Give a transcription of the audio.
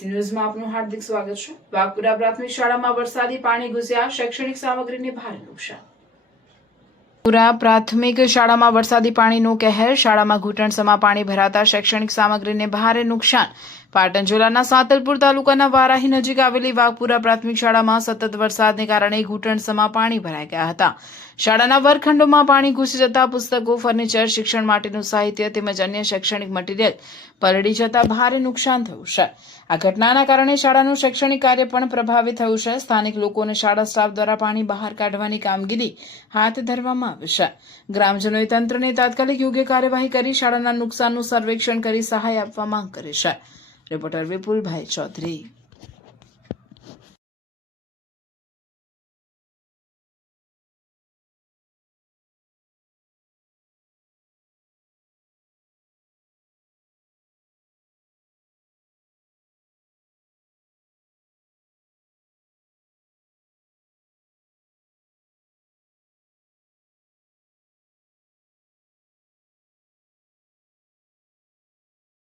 ABC ન્યૂઝમાં આપનું હાર્દિક સ્વાગત છે। વાઘપુરા પ્રાથમિક શાળામાં વરસાદી પાણી ઘૂસ્યા, શૈક્ષણિક સામગ્રીને ભારે નુકસાન। વાઘપુરા પ્રાથમિક શાળામાં વરસાદી પાણીનો કહેર, શાળામાં ઘૂંટણસમા પાણી ભરાતા શૈક્ષણિક સામગ્રીને ભારે નુકસાન। પાટણ જિલ્લાના સાંતલપુર તાલુકાના વારાહી નજીક આવેલી વાઘપુરા પ્રાથમિક શાળામાં સતત વરસાદને કારણે ઘૂંટણસમા પાણી ભરાઈ ગયા હતા। શાળાના વર્ગખંડોમાં પાણી ઘૂસી જતા પુસ્તકો, ફર્નિચર, શિક્ષણ માટેનું સાહિત્ય તેમજ અન્ય શૈક્ષણિક મટીરીયલ પલળી જતા ભારે નુકસાન થયું છે। આ ઘટનાના કારણે શાળાનું શૈક્ષણિક કાર્ય પણ પ્રભાવિત થયું છે। સ્થાનિક લોકોને શાળા સ્ટાફ દ્વારા પાણી બહાર કાઢવાની કામગીરી હાથ ધરવામાં આવી છે। ગ્રામજનોએ તંત્રને તાત્કાલિક યોગ્ય કાર્યવાહી કરી શાળાના નુકસાનનું સર્વેક્ષણ કરી સહાય આપવા માંગ કરી છે। રિપોર્ટર વિપુલભાઈ ચૌધરી।